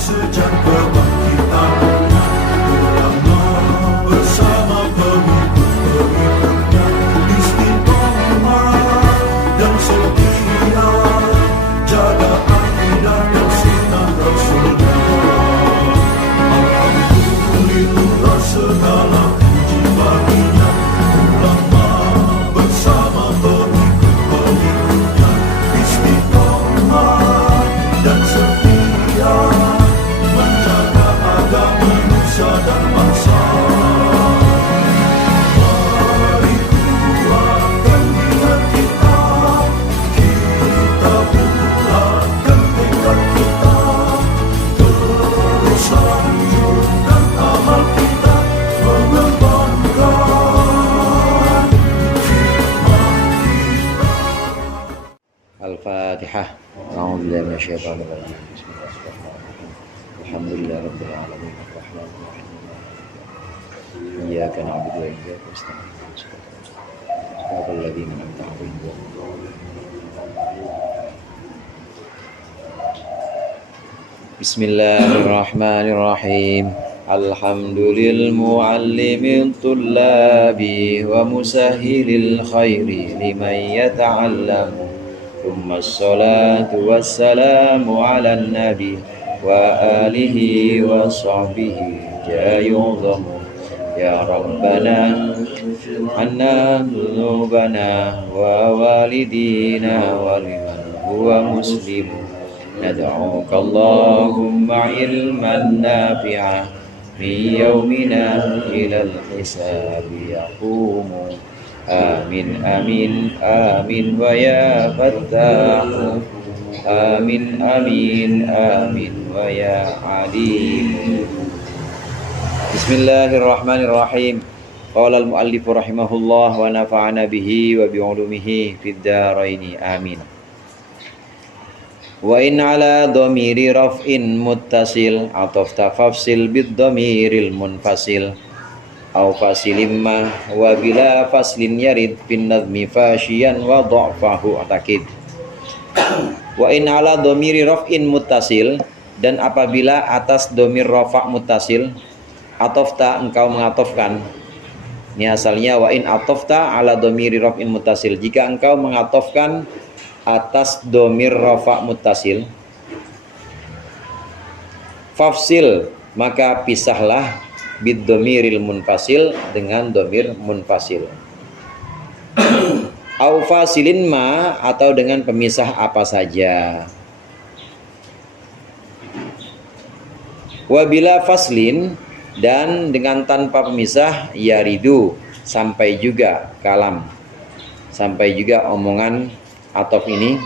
sejak kebangkitan ulama bersama pengikut-pengikutnya istiqomah dan setia jaga akidah dan sunnah Rasulullah. Alhamdulillah segala puji baginya ulama bersama pengikut-pengikutnya istiqomah dan setia menjaga agama nusa dan bangsa. Mari kuatkan niat kita, kita bulatkan tekad kita, terus lanjutkan amal kita, mengembangkan hikmah kita. Al-Fatihah. A'udzubillahi minasyaitonir rajim. Bismillahirrahmanirrahim. Alhamdulillahirabbil alamin. Arrahmanir rahim. Iyyaka na'budu wa iyyaka nasta'in. Shiratal ladzina an'amta 'alaihim. Bismillahirrahmanirrahim. Alhamdulil muallimil tullabi wa musahhilil khairi liman yata'allamu. Thumma assalatu wassalamu ala nabi wa alihi wa sahbihi jayudhamu. Ya Rabbana anna dhunubana wa walidina wa liman huwa muslimu. Nad'uka Allahumma ilman nafi'a min yawmina ilal hisabi yaqumu. Amin amin amin wa ya fattahu. Amin amin amin wa ya alim. Bismillahirrahmanirrahim. Qala al-muallif rahimahullah wa nafa'ana bihi wa bi'ulumihi fid dharaini amin. Wa in ala dhamiri raf'in muttasil atafta fafsil bid dhamiril munfasil aw fasilimma wa bila faslin yarid bin nadmi fashiyan wa dha'fahu atakid. Wa in ala dhamiri raf'in muttasil, dan apabila atas dhamir rafa' muttasil atafta engkau mengatofkan. Ini asalnya wa in atafta ala dhamiri raf'in muttasil, jika engkau mengatofkan atas dhamir rafa' muttasil, fafsil maka pisahlah bid dhamiril munfasil dengan dhamir munfasil. Au fasilin ma, atau dengan pemisah apa saja. Wabila faslin, dan dengan tanpa pemisah yaridu, sampai juga kalam, sampai juga omongan atof ini.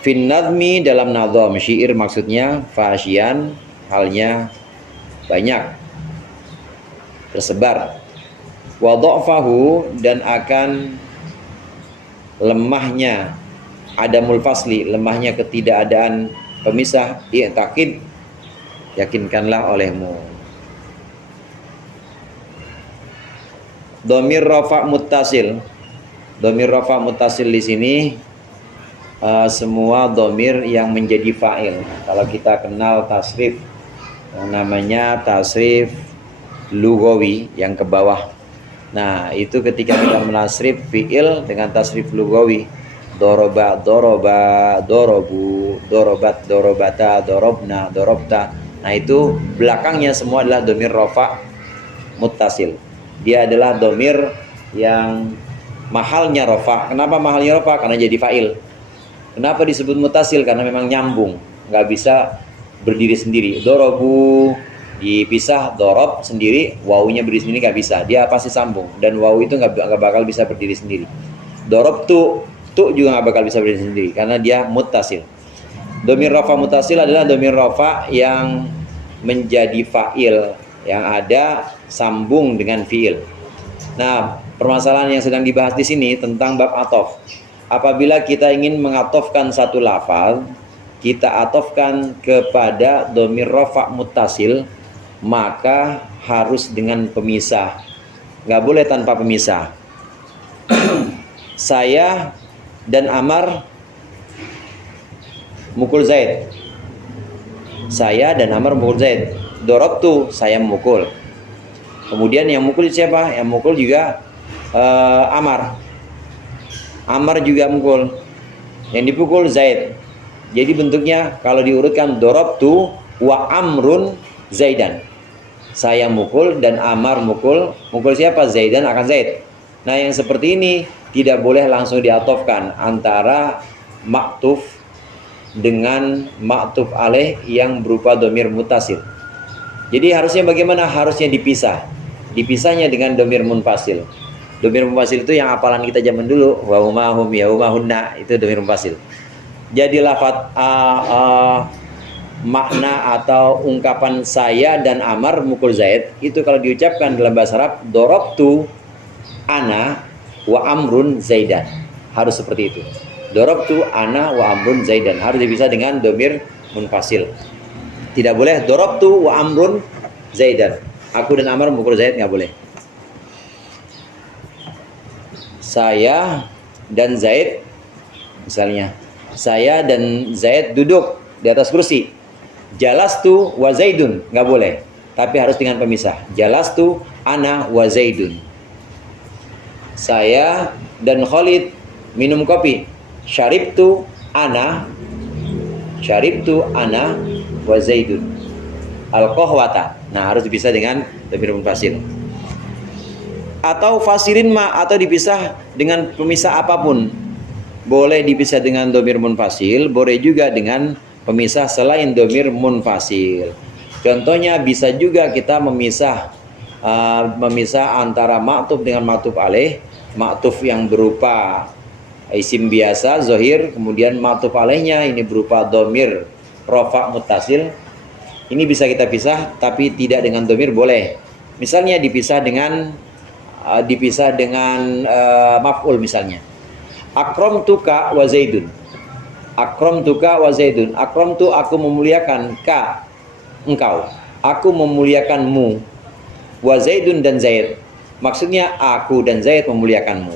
Fin nadmi, dalam nadham syair maksudnya, fasyian halnya banyak, tersebar. Wa dha'fahu, dan akan lemahnya adamul fasli, lemahnya ketidakadaan pemisah, i'taqid, yakinkanlah olehmu. Dhamir rafa' muttasil. Dhamir rafa' muttasil di sini semua dhamir yang menjadi fa'il. Kalau kita kenal tasrif yang namanya tasrif lugawi yang ke bawah. Nah, itu ketika kita menasrif fi'il dengan tasrif lugawi, doroba, doroba, dorobu, dorobat, dorobata, dorobna, dorobta. Nah, itu belakangnya semua adalah dhamir rafa' muttasil. Dia adalah dhamir yang mahalnya rafa'. Kenapa mahalnya rafa'? Karena jadi fa'il. Kenapa disebut muttasil? Karena memang nyambung, nggak bisa berdiri sendiri. Dorobu dipisah, dorob sendiri, wawunya berdiri sendiri nggak bisa. Dia pasti sambung, dan wawu itu nggak bakal bisa berdiri sendiri. Dorob tu juga nggak bakal bisa berdiri sendiri karena dia muttasil. Dhamir rafa' muttasil adalah dhamir rafa' yang menjadi fa'il, yang ada sambung dengan fi'il. Nah, permasalahan yang sedang dibahas di sini tentang bab atof. Apabila kita ingin mengatofkan satu lafaz, kita atofkan kepada dhamir rafa' muttasil, maka harus dengan pemisah. Nggak boleh tanpa pemisah. Saya dan Amar mukul Zaid. Saya dan Amr memukul Zaid. Dorobtu, saya memukul. Kemudian yang mukul siapa? Yang mukul juga Amr. Amr juga mukul. Yang dipukul Zaid. Jadi bentuknya kalau diurutkan dorobtu wa Amrun Zaidan. Saya mukul dan Amr mukul. Mukul siapa? Zaidan akan Zaid. Nah yang seperti ini tidak boleh langsung diatofkan antara maktuf dengan maktuf alaih yang berupa domir mutasil. Jadi harusnya bagaimana? Harusnya dipisah. Dipisahnya dengan domir munfasil. Domir munfasil itu yang hafalan kita zaman dulu. Wa umahum ya umahunna, itu domir munfasil. Jadi lafaz makna atau ungkapan saya dan Amr mukul Zaid itu kalau diucapkan dalam bahasa Arab dorobtu ana wa Amrun Zaidan, harus seperti itu. Dorobtu ana wa Amrun Zaidan harus dipisah dengan domir munfasil. Tidak boleh dorobtu wa Amrun Zaidan, aku dan Amr mukul Zaid, nggak boleh. Saya dan Zaid, misalnya saya dan Zaid duduk di atas kursi. Jalastu wa Zaidun, nggak boleh, tapi harus dengan pemisah. Jalastu ana wa Zaidun. Saya dan Khalid minum kopi. Syaribtu ana wa Zaidun al-qahwata. Nah harus dipisah dengan domir munfasil. Atau fasirin ma, atau dipisah dengan pemisah apapun. Boleh dipisah dengan domir munfasil, boleh juga dengan pemisah selain domir munfasil. Contohnya bisa juga kita memisah antara maktuf dengan maktuf alaih. Maktuf yang berupa isim biasa, zohir, kemudian maktuf alaihnya ini berupa domir rofa mutasil. Ini bisa kita pisah, tapi tidak dengan domir boleh. Misalnya dipisah dengan maf'ul misalnya. Akramtuka wa Zaidun. Akramtuka wa Zaidun. Akramtu, aku memuliakan, ka, engkau. Aku memuliakanmu. Wa Zaidun, dan Zaid. Maksudnya aku dan Zaid memuliakanmu.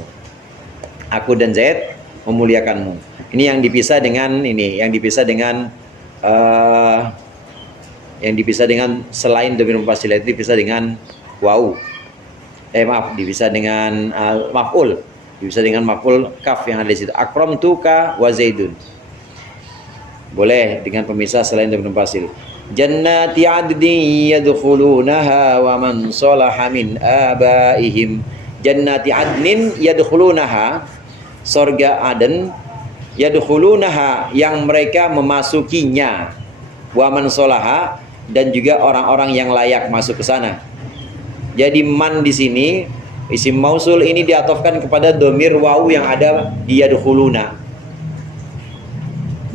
Aku dan Zaid memuliakanmu. Ini yang dipisah dengan ini, yang dipisah dengan selain domir munfasil itu dipisah dengan wau. Dipisah dengan maf'ul. Dipisah dengan maf'ul kaf yang ada di situ. Akramtuka wa Zaidun. Boleh dengan pemisah selain domir munfasil. Jannati adnin yadkhulunaha wa man salaha min abaihim. Jannati adnin yadkhulunaha, surga Aden, yadkhulunaha, yang mereka memasukinya, wa man salaha, dan juga orang-orang yang layak masuk ke sana. Jadi man di sini isim mausul ini diatofkan kepada domir wawu yang ada di yadkhuluna.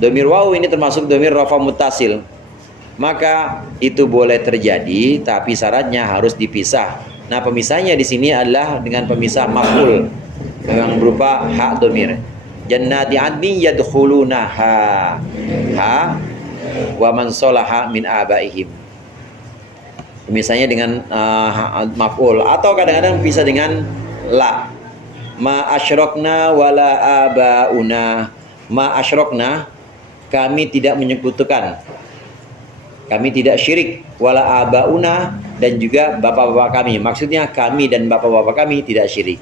Domir wawu ini termasuk domir rafa mutasil. Maka itu boleh terjadi, tapi syaratnya harus dipisah. Nah, pemisahnya di sini adalah dengan pemisah maf'ul yang berupa hak domir. Jannati adni yadkhulunaha, ha wa man salaha min abaihim. Misalnya dengan maf'ul, atau kadang-kadang bisa dengan la. Ma asyrokna wala abauna. Ma asyrokna, kami tidak menyekutukan, kami tidak syirik, wala abauna, dan juga bapak-bapak kami. Maksudnya kami dan bapak-bapak kami tidak syirik.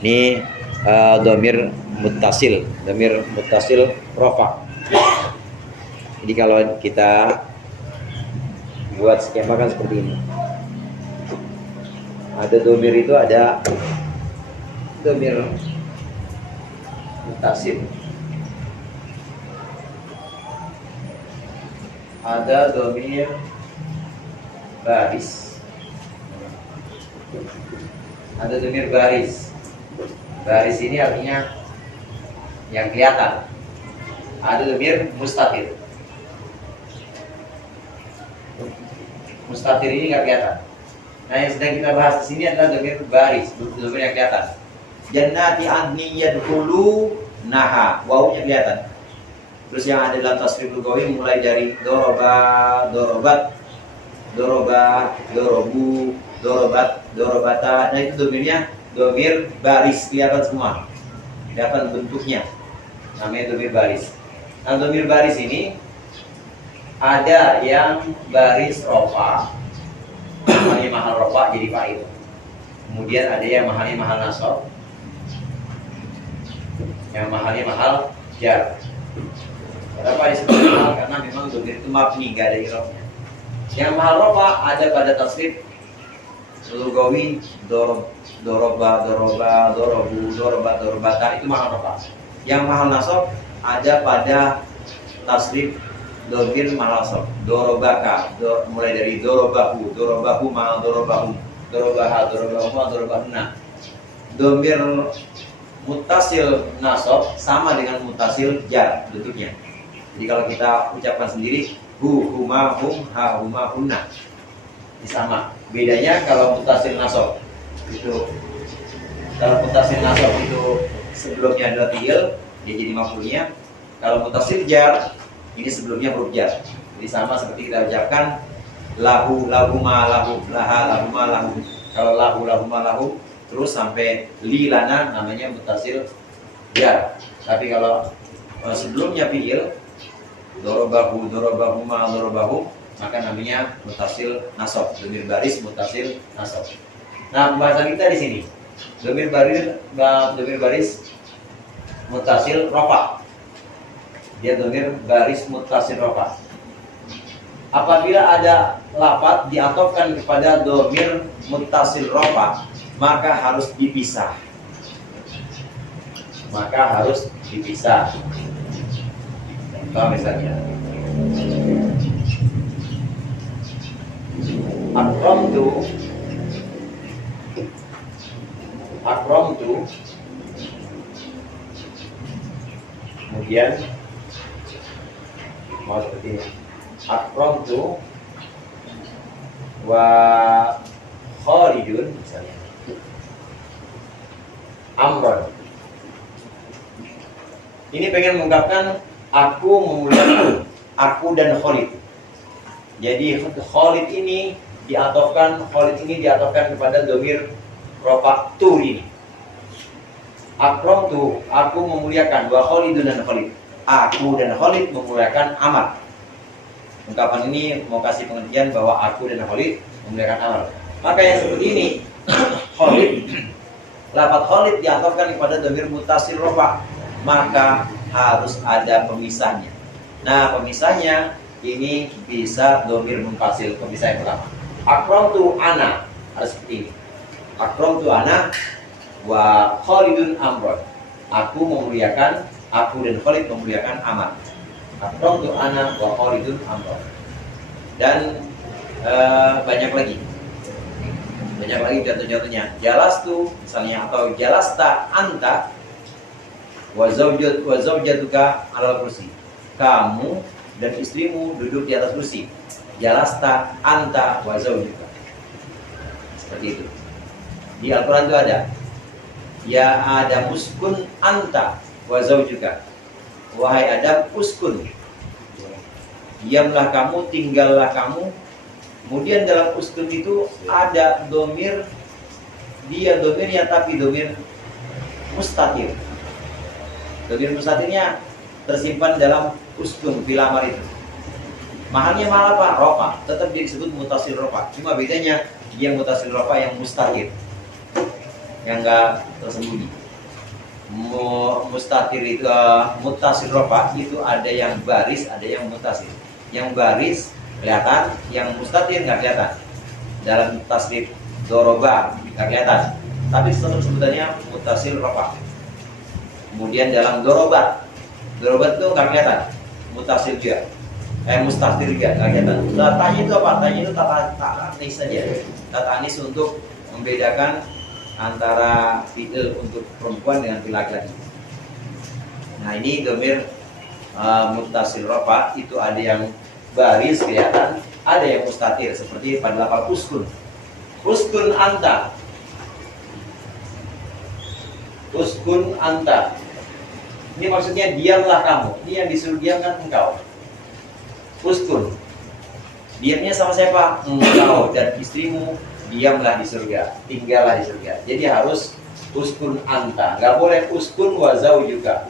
Ini domir mutasil rofa. Jadi kalau kita buat skema kan seperti ini. Ada domir itu, ada domir mutasil, ada domir baris, ada domir baris. Baris ini artinya yang kelihatan. Ada domir mustatir. Mustatir ini nggak kelihatan. Nah, yang sedang kita bahas di sini adalah domir baris, domir yang kelihatan. Jannati adni yadkhulu naha, wawunya kelihatan. Terus yang ada dalam tasrif lugawi mulai dari doroba, dorobat, doroba, dorobu, dorobat, dorobata. Nah, itu domirnya domir baris, kelihatan semua, kelihatan bentuknya. Namanya domir baris. Nah, domir baris ini ada yang baris rofa, mahalnya mahal rofa jadi fa'il. Kemudian ada yang mahalnya mahal nasab, yang mahalnya mahal jar. Kenapa disebut mahal? Karena memang domir itu mabni, nggak ada i'rabnya. Yang mahal rofa ada pada tasrif lugawi, doroba, dorobu, dorobata, itu mahal rofa. Yang mahal nasab ada pada tasrif domir mahal nasab, dorobaka, mulai dari dorobahu mahal dorobahu, dorobaha, dorobahuma, dorobahuna. Domir mutasil nasab sama dengan mutasil jar bentuknya. Jadi kalau kita ucapkan sendiri huma, hum, ha, huma, hunna, ini sama. Bedanya kalau mutasil nasab itu, kalau mutasil nasab itu sebelumnya adalah fi'il, dia jadi maf'ulnya. Kalau mutasil jar, ini sebelumnya huruf jar. Jadi sama seperti kita ucapkan lahu, lahuma, lahu, laha, lahuma, lahu. Kalau lahu, lahuma, lahu terus sampai li lana namanya mutasil jar. Tapi kalau sebelumnya fi'il, dorobahu, dorobahuma, dorobahu, maka namanya mutasil nasab, domir baris mutasil nasab. Nah, pembahasan kita di sini domir baris mutasil rofa. Dia domir baris mutasil rofa. Apabila ada lafaz diatofkan kepada domir mutasil rofa, maka harus dipisah. Contoh misalnya, akramtu, kemudian mau seperti ini, akramtu wa Khalidun misalnya, amron. Ini pengen mengungkapkan aku memuliakan, aku dan Khalid. Jadi Khalid ini diatofkan kepada domir rofa tu ini. Akramtu, aku memuliakan, wa Khalidun, dan Khalid. Aku dan Khalid memuliakan Amar. Ungkapan ini mau kasih pengertian bahwa aku dan Khalid memuliakan Amar. Maka yang seperti ini, Khalid, lafaz Khalid diatofkan kepada domir mutasil rofa, maka harus ada pemisahnya. Nah, pemisahnya ini bisa domir munfasil, pemisah yang pertama. Akramtu ana, harus seperti ini. Akramtu ana wa Khalidun amron. Aku memuliakan, aku dan Khalid memuliakan Amar. Akramtu ana wa Khalidun amron. Dan banyak lagi contoh-contohnya. Jalastu misalnya, atau jalasta anta wa zaujatuka alal kursi. Kamu dan istrimu duduk di atas kursi. Jalasta anta wa zaujuka. Seperti itu. Di Al-Qur'an itu ada. Ya Adam uskun anta wa zaujuka. Wahai Adam uskun. Diamlah kamu, tinggallah kamu. Kemudian dalam uskun itu ada domir, dia domirnya tapi domir mustatir. Domir mustatirnya tersimpan dalam uskun filamar itu. Mahalnya mahal apa? Rofa. Tetap disebut mutasil rofa. Cuma bedanya dia mutasil rofa yang mustatir, yang enggak tersembunyi. Mustatir itu mutasil rofa itu ada yang baris, ada yang mutasil. Yang baris kelihatan, yang mustatir nggak kelihatan. Dalam tasrif doroba nggak kelihatan, tapi tetap sebutannya mutasil rofa. Kemudian dalam dorobat itu nggak kelihatan, mutasil juga, mustatir juga nggak kelihatan. Tanya itu apa? Tanya itu tata anis saja, tata anis untuk membedakan antara fi'il untuk perempuan dengan fi'il laki-laki. Nah, ini domir mutasil rofa itu ada yang baris kelihatan, ada yang mustatir seperti pada lafal uskun. Uskun anta. Uskun anta. Ini maksudnya diamlah kamu. Ini yang disuruh diam kan engkau. Uskun. Diamnya sama siapa? Engkau dan istrimu diamlah di surga, tinggallah di surga. Jadi harus uskun anta. Enggak boleh uskun wa zaujuka.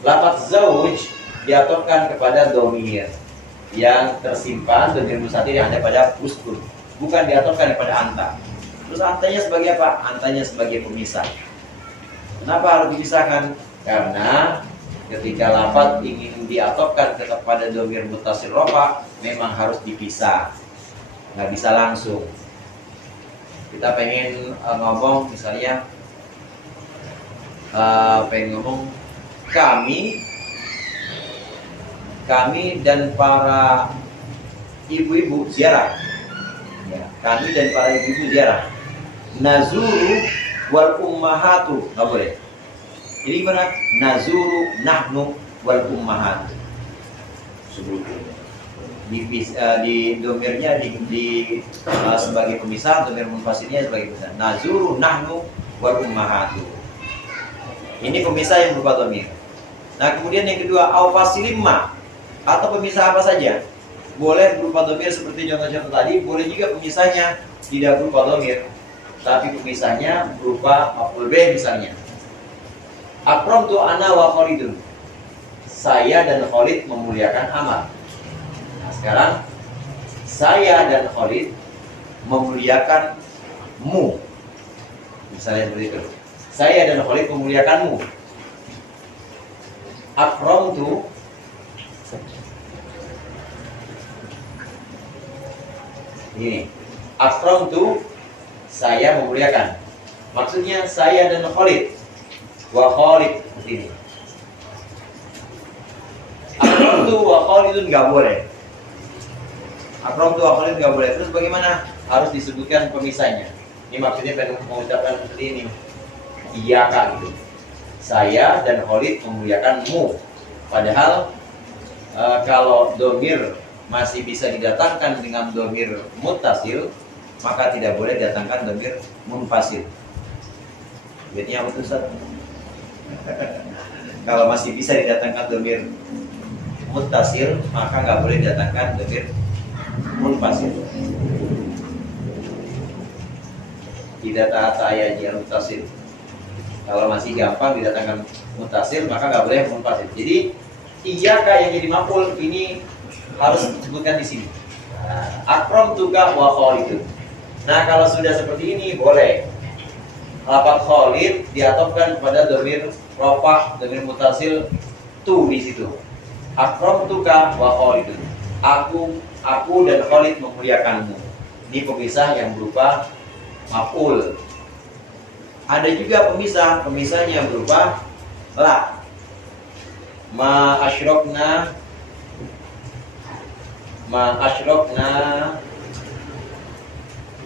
Lafaz zauj diatofkan kepada domir yang tersimpan, domir mustatir yang ada pada uskun, bukan diatofkan kepada anta. Terus antanya sebagai apa? Antanya sebagai pemisah. Kenapa harus dipisahkan? Karena ketika lafaz ingin diatofkan kepada domir muttasil rofa, memang harus dipisah, nggak bisa langsung. Kita pengen ngomong misalnya, pengen ngomong kami dan para ibu-ibu ziarah. Ya, kami dan para ibu-ibu ziarah. Nazuru wal ummahatu, nggak boleh. Jadi gimana? Nazuru nahnu wal ummahatu. Sebetulnya di domirnya sebagai pemisah, domir munfasilnya sebagai pemisah. Nazuru nahnu wal ummahatu. Ini pemisah yang berupa domir. Nah, kemudian yang kedua, au fasilimma, atau pemisah apa saja. Boleh berupa domir seperti contoh-contoh tadi, boleh juga pemisahnya tidak berupa domir, tapi pemisahnya berupa maf'ul bih misalnya. Akramtu ana wa Khalidun. Saya dan Khalid memuliakan Amar. Nah, sekarang saya dan Khalid memuliakanmu. Misalnya seperti itu. Saya dan Khalid memuliakanmu. Akramtu ini. Akramtu, saya memuliakan. Maksudnya saya dan Khalid. Wa Khalid seperti ini. Akramtu wa Khalidun nggak boleh. Akramtu wa Khalid nggak boleh. Terus bagaimana? Harus disebutkan pemisahnya. Ini maksudnya pengen mengucapkan seperti ini. Iya kak gitu. Saya dan Khalid memuliakanmu. Padahal kalau domir masih bisa didatangkan dengan domir muttasil, maka tidak boleh datangkan domir munfasil. Jadi apa itu Ustaz? Kalau masih bisa didatangkan domir muttasil, maka nggak boleh didatangkan domir munfasil. Tidak taat ayat yang muttasil. Kalau masih gampang didatangkan muttasil, maka nggak boleh munfasil. Jadi iyaka yang jadi maf'ul ini harus disebutkan di sini. Akramtuka wa Khalidun. Nah, kalau sudah seperti ini boleh lafaz Khalid diatofkan kepada domir rafa, domir muttasil tu di situ. Akramtuka wa Khalidun. Aku dan Khalid memuliakanmu. Ini pemisah yang berupa maf'ul. Ada juga pemisahnya berupa la. Ma asyrokna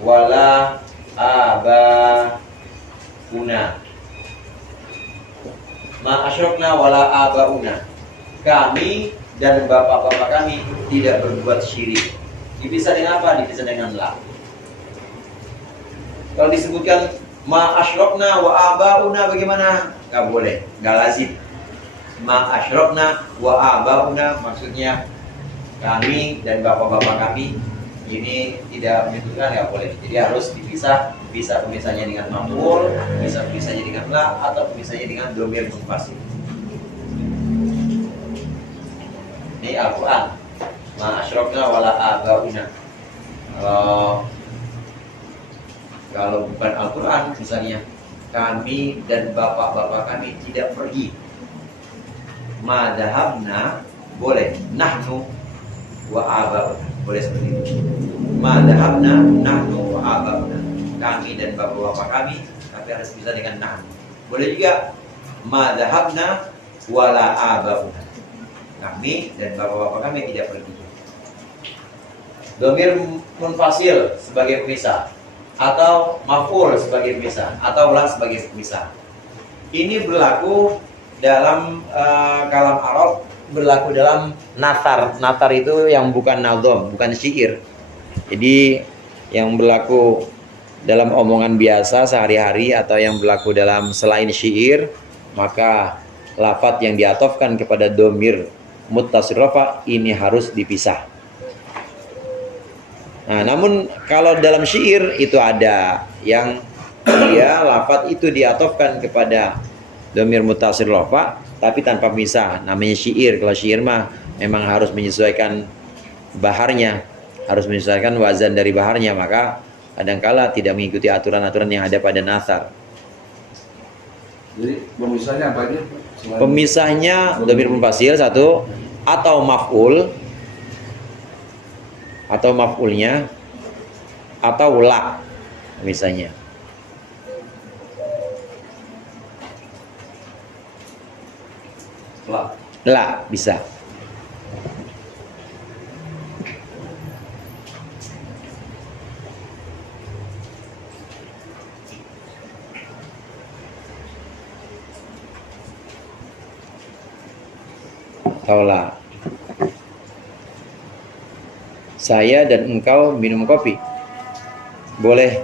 wala abauna. Ma asyrokna wala abauna. Kami dan bapak-bapak kami tidak berbuat syirik. Dipisah dengan apa? Dipisah dengan la. Kalau disebutkan ma asyrokna wa abauna bagaimana? Gak boleh, gak lazim. Ma asyrokna wa abauna maksudnya kami dan bapak-bapak kami, ini tidak menyebutkan, gak boleh. Jadi harus dipisah. Bisa pemisahnya dengan maf'ul, bisa pemisahnya dengan la, atau pemisahnya dengan domir munfasil. Ini Al-Quran. Ma asyrokna wa la abauna. Kalau bukan Al-Quran misalnya, kami dan bapak-bapak kami tidak pergi. Ma dahabna boleh, nahnu wa abauna boleh seperti itu. Ma dahabna nahnu wa abauna, kami dan bapak-bapak kami, tapi harus bisa dengan nahnu. Boleh juga ma dahabna wa la abauna, kami dan bapak-bapak kami tidak pergi. Domir munfasil sebagai pemisah, atau maf'ul sebagai pemisah, atau la sebagai pemisah. Ini berlaku dalam kalam Arab, berlaku dalam nathar. Nathar itu yang bukan nadham, bukan syair. Jadi yang berlaku dalam omongan biasa sehari-hari atau yang berlaku dalam selain syair, maka lafadz yang diatofkan kepada domir muttasil rafa ini harus dipisah. Nah, namun kalau dalam syair itu ada yang dia lafadz itu diatofkan kepada domir mutasil rofa tapi tanpa misah, namanya syair. Kalau syair mah memang harus menyesuaikan baharnya, harus menyesuaikan wazan dari baharnya, maka kadangkala tidak mengikuti aturan-aturan yang ada pada nasar. Jadi pemisahnya apa aja? Pemisahnya domir munfasil satu, atau maf'ul, atau maf'ulnya, atau la misalnya. La bisa. Taulah. Saya dan engkau minum kopi. Boleh.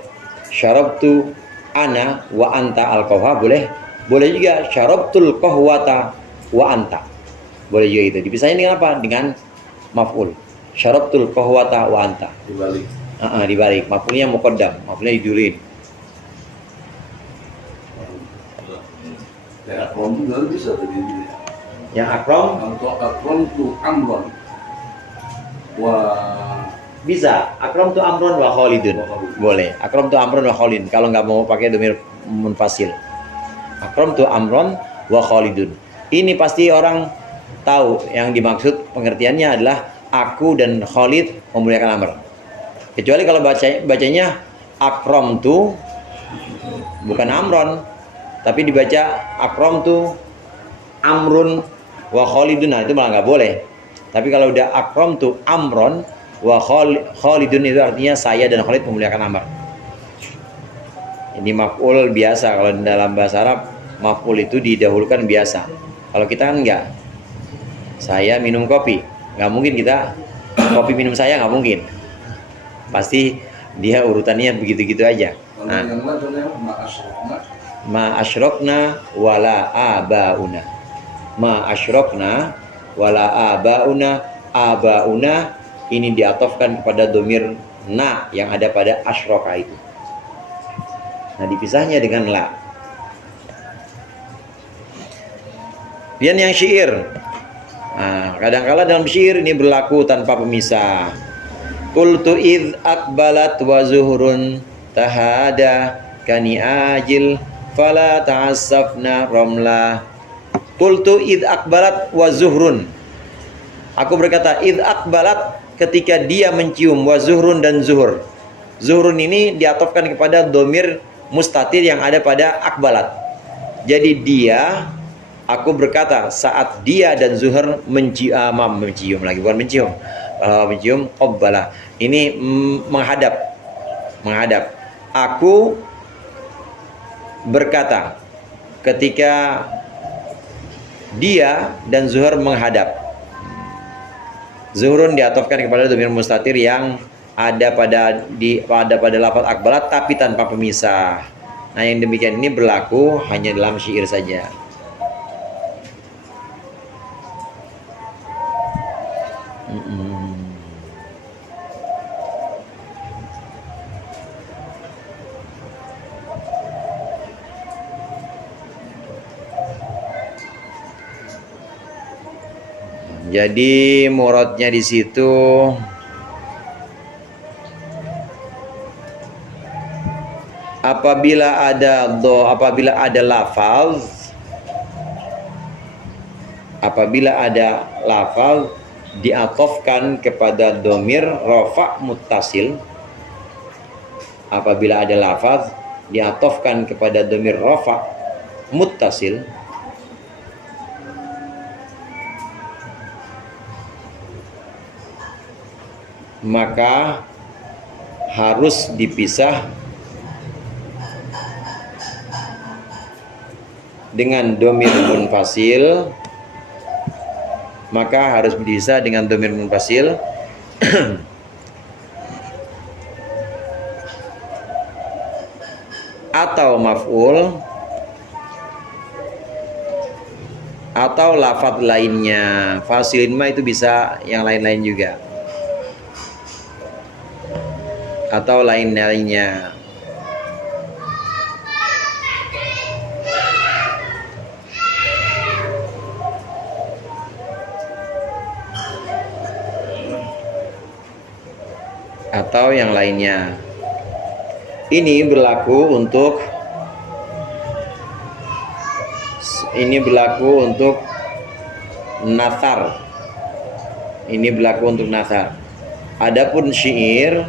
Syarabtu ana wa anta al-qahwa, boleh. Boleh juga syarabtul qahwata wa anta. Boleh juga itu. Dipisahin dengan apa? Dengan maf'ul. Syarabtul qahwata wa anta. Dibalik. Dibalik. Maf'ulnya muqaddam, maf'ulnya diduluin. Ya, akrom juga bisa tadi. Yang akrom Untuk akrom tu amron. Wah. bisa. Akrom tu amron wa khalidun. Boleh. Akrom tu amron wa khalidun. Kalau nggak mau pakai domir munfasil. Akrom tu amron wa khalidun. Ini pasti orang tahu yang dimaksud, pengertiannya adalah aku dan Khalid memuliakan Amr. Kecuali kalau bacanya akrom tu bukan amron, tapi dibaca akrom tu amrun wa khalidun, nah itu malah nggak boleh. Tapi kalau udah akrom tu amron wa khalidun, itu artinya saya dan Khalid memuliakan Amr. Ini maf'ul biasa. Kalau dalam bahasa Arab maf'ul itu didahulukan biasa. Kalau kita kan enggak. Saya minum kopi, nggak mungkin kita kopi minum saya, nggak mungkin. Pasti dia urutannya begitu-gitu aja. Kalau Nah, yang lainnya ma'asyrokna. ma asyrokna wala abauna. Ma asyrokna wala abauna. Abauna ini diatofkan kepada domir na yang ada pada asyroka itu. Nah, dipisahnya dengan la. Dan yang syair, nah, kadangkala dalam syair ini berlaku tanpa pemisah. Qultu id akbalat wa zuhrun tahada kani ajil fala ta'assafna ramla. Qultu id akbalat wa zuhrun. Aku berkata id akbalat, ketika dia mencium, wa zuhrun dan zuhur. Zuhrun ini diatofkan kepada domir mustatir yang ada pada akbalat. Jadi dia, aku berkata saat dia dan zuhur mencium lagi, bukan mencium. Mencium qabbala. Ini menghadap. Menghadap. Aku berkata ketika dia dan zuhur menghadap. Zuhrun diatofkan kepada domir mustatir yang ada pada lafaz akbalat tapi tanpa pemisah. Nah, yang demikian ini berlaku hanya dalam syair saja. Jadi muradnya di situ apabila ada lafaz diatofkan kepada domir rafa muttasil. Apabila ada lafaz diatofkan kepada domir rafa muttasil, maka harus dipisah dengan domir munfasil. Maka harus dipisah dengan domir munfasil atau maf'ul atau lafadz lainnya. Fasilin ma itu bisa yang lain-lain juga, atau lain-lainnya. atau yang lainnya. Ini berlaku untuk nathar. Ini berlaku untuk nathar. Adapun syair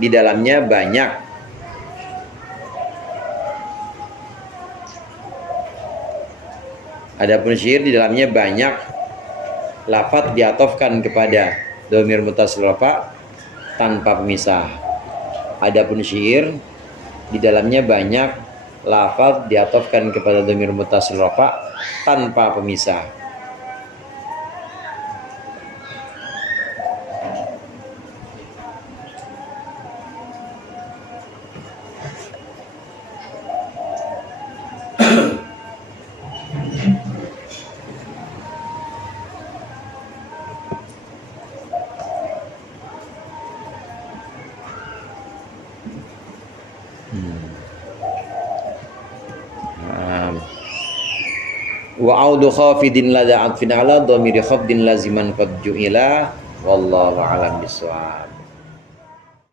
di dalamnya banyak lafaz diatofkan kepada dhamir muttasil rafa tanpa pemisah. Adapun syair di dalamnya banyak lafaz diatofkan kepada dhamir muttasil rafa tanpa pemisah. Wa audu khafidin lada atfin ala dhamiri khafdin laziman qad ju'ila wallahu a'lam bissawab.